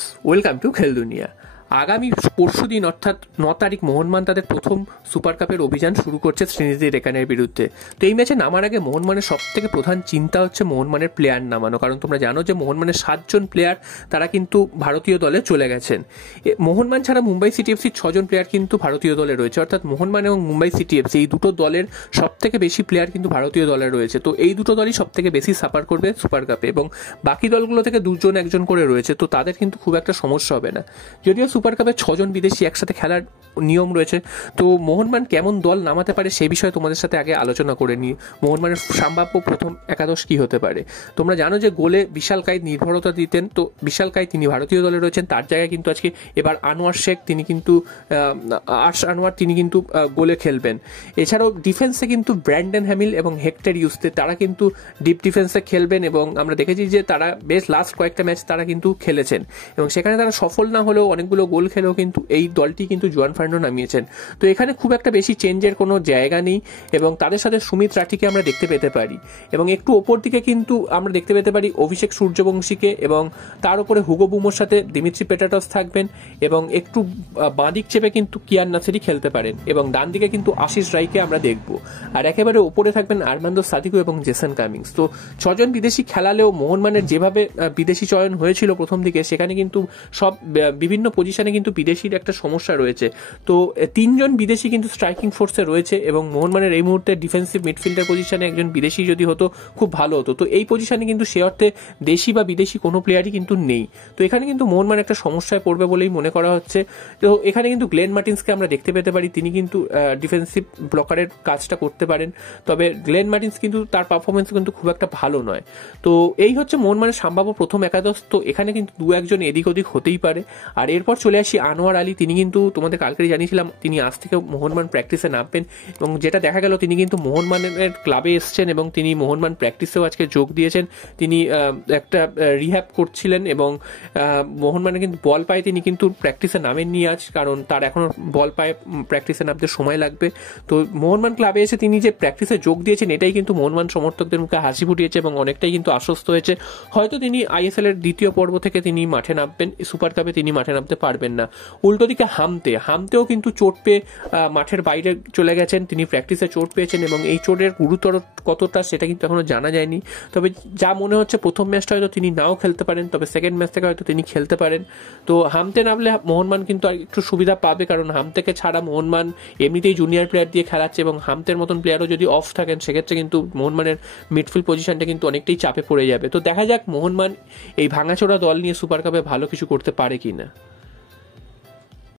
Friends, welcome to খেল দুনিয়া। আগামী পরশু দিন অর্থাৎ 9 তারিখ মোহনবাগান তাদের প্রথম সুপার কাপের অভিযান শুরু করছে শ্রীনিধি রেখানের বিরুদ্ধে। তো এই ম্যাচে নামার আগে মোহনবাগানের সব থেকে প্রধান চিন্তা হচ্ছে মোহনবাগানের প্লেয়ার নামানো, কারণ তোমরা জানো যে মোহনবাগানের 7 জন প্লেয়ার তারা কিন্তু ভারতীয় দলে চলে গেছেন। মোহনবাগান ছাড়া মুম্বাই সিটি এফসির 6 জন প্লেয়ার কিন্তু ভারতীয় দলে রয়েছে, অর্থাৎ মোহনবাগান এবং মুম্বাই সিটি এফসি এই দুটো দলের সব থেকে বেশি প্লেয়ার কিন্তু ভারতীয় দলে রয়েছে। তো এই দুটো দলই সব থেকে বেশি সাফার করবে সুপার কাপে, এবং বাকি দলগুলো থেকে 2 জন 1 জন করে রয়েছে, তো তাদের কিন্তু খুব একটা সমস্যা হবে না। যদিও সুপার কাপে 6 জন বিদেশি একসাথে খেলার নিয়ম রয়েছে, তো মোহনবাগান কেমন দল নামাতে পারে সেই বিষয়ে তোমাদের সাথে আগে আলোচনা করে নিই। মোহনবাগানের সম্ভাব্য প্রথম একাদশ কি হতে পারে। তোমরা জানো যে গোলে বিশাল কায়েত নির্ভরতা দিতেন, তো বিশাল কায়েত তিনি ভারতীয় দলে রয়েছেন, তার জায়গায় কিন্তু আজকে এবার আনোয়ার শেখ তিনি কিন্তু আনোয়ার তিনি কিন্তু গোলে খেলবেন। এছাড়াও ডিফেন্সে কিন্তু ব্র্যান্ডন হ্যামিল এবং হেক্টর ইউস্তে তারা কিন্তু ডিপ ডিফেন্সে খেলবেন, এবং আমরা দেখেছি যে তারা বেশ লাস্ট কয়েকটা ম্যাচ তারা কিন্তু খেলেছেন এবং সেখানে তারা সফল না হলেও অনেকগুলো গোল খেলেও কিন্তু এই দলটি কিন্তু জুয়ান ফার্নান্ডো নামিয়েছেন। তো এখানে খুব একটা বেশি চেঞ্জের কোনো জায়গা নেই, এবং তাদের সাথে সুমিত রাঠিকে আমরা দেখতে পেতে পারি, এবং একটু ওপর দিকে কিন্তু আমরা দেখতে পেতে পারি অভিষেক সূর্যবংশীকে, এবং তার উপরে হুগো বুমোর সাথে দিমিত্রি পেটাটস থাকবেন, এবং একটু বাঁদিক চেপে কিন্তু কিয়ান নাসেরি খেলতে পারেন, এবং ডান দিকে কিন্তু আশিস রায়কে আমরা দেখব, আর একেবারে ওপরে থাকবেন আর্মান্দো সাদিকো এবং জেসন কামিংস। তো 6 জন বিদেশি খেলালেও মোহনবাগানের যেভাবে বিদেশি চয়ন হয়েছিল প্রথম দিকে, সেখানে কিন্তু সব বিভিন্ন পজিশনে কিন্তু বিদেশির একটা সমস্যা রয়েছে। তো 3 জন বিদেশি কিন্তু স্ট্রাইকিং ফোর্সে রয়েছে, এবং মোহনবাগানের এই মুহূর্তে ডিফেন্সিভ মিডফিল্ডার পজিশনে একজন বিদেশি যদি হতো খুব ভালো হতো। তো এই পজিশনে কিন্তু সে অর্থে দেশি বা বিদেশি কোনো প্লেয়ারই কিন্তু নেই, তো এখানে কিন্তু মোহনবাগান একটা সমস্যায় পড়বে বলেই মনে করা হচ্ছে। তো এখানে কিন্তু গ্লেন মার্টিন্সকে আমরা দেখতে পেতে পারি, তিনি কিন্তু ডিফেন্সিভ ব্লকারের কাজটা করতে পারেন, তবে গ্লেন মার্টিন্স কিন্তু তার পারফরমেন্স কিন্তু খুব একটা ভালো নয়। তো এই হচ্ছে মোহনবাগানের সম্ভাব্য প্রথম একাদশ। তো এখানে কিন্তু 2-1 জন এদিক ওদিক হতেই পারে। আর এরপর চলে আসি আনোয়ার আলী, তিনি কিন্তু তোমাদের কালকে জানিয়েছিলাম তিনি আজ থেকে মোহনবাগান প্র্যাকটিসে নামবেন, এবং যেটা দেখা গেল তিনি কিন্তু মোহনবাগানের ক্লাবে এসছেন এবং তিনি মোহনবাগান প্র্যাকটিসেও আজকে যোগ দিয়েছেন। তিনি একটা রিহ্যাব করছিলেন, এবং মোহনবাগানের কিন্তু বল পায়ে তিনি কিন্তু প্র্যাকটিসে নামেননি আজ, কারণ তার এখনো বল পায়ে প্র্যাকটিসে নামতে সময় লাগবে। তো মোহনবাগান ক্লাবে এসে তিনি যে প্র্যাকটিসে যোগ দিয়েছেন, এটাই কিন্তু মোহনবাগান সমর্থকদের মুখে হাসি ফুটিয়েছে এবং অনেকটাই কিন্তু আশ্বস্ত হয়েছে। হয়তো তিনি আইএসএল এর দ্বিতীয় পর্ব থেকে তিনি মাঠে নামবেন, সুপার কাপে তিনি মাঠে নামতে পারবেন না। উল্টো দিকে হামতেও কিন্তু চোট পেয়ে মাঠের বাইরে চলে গেছেন, তিনি প্র্যাকটিসে চোট পেয়েছেন, এবং এই চোটের গুরুতর কতটা সেটা কিন্তু এখনো জানা যায়নি। তবে যা মনে হচ্ছে প্রথম ম্যাচটা হয়তো তিনি নাও খেলতে পারেন, তবে সেকেন্ড ম্যাচ থেকে হয়তো তিনি খেলতে পারেন। তো হামতে নামলে মোহনবাগান কিন্তু একটু সুবিধা পাবে, কারণ হামতেকে ছাড়া মোহনবাগান এমনিতেই জুনিয়র প্লেয়ার দিয়ে খেলাচ্ছে, এবং হামতের মতন প্লেয়ারও যদি অফ থাকেন সেক্ষেত্রে কিন্তু মোহনবাগানের মিডফিল্ড পজিশনটা কিন্তু অনেকটাই চাপে পড়ে যাবে। তো দেখা যাক মোহনবাগান এই ভাঙাচোরা দল নিয়ে সুপার কাপে ভালো কিছু করতে পারে কিনা।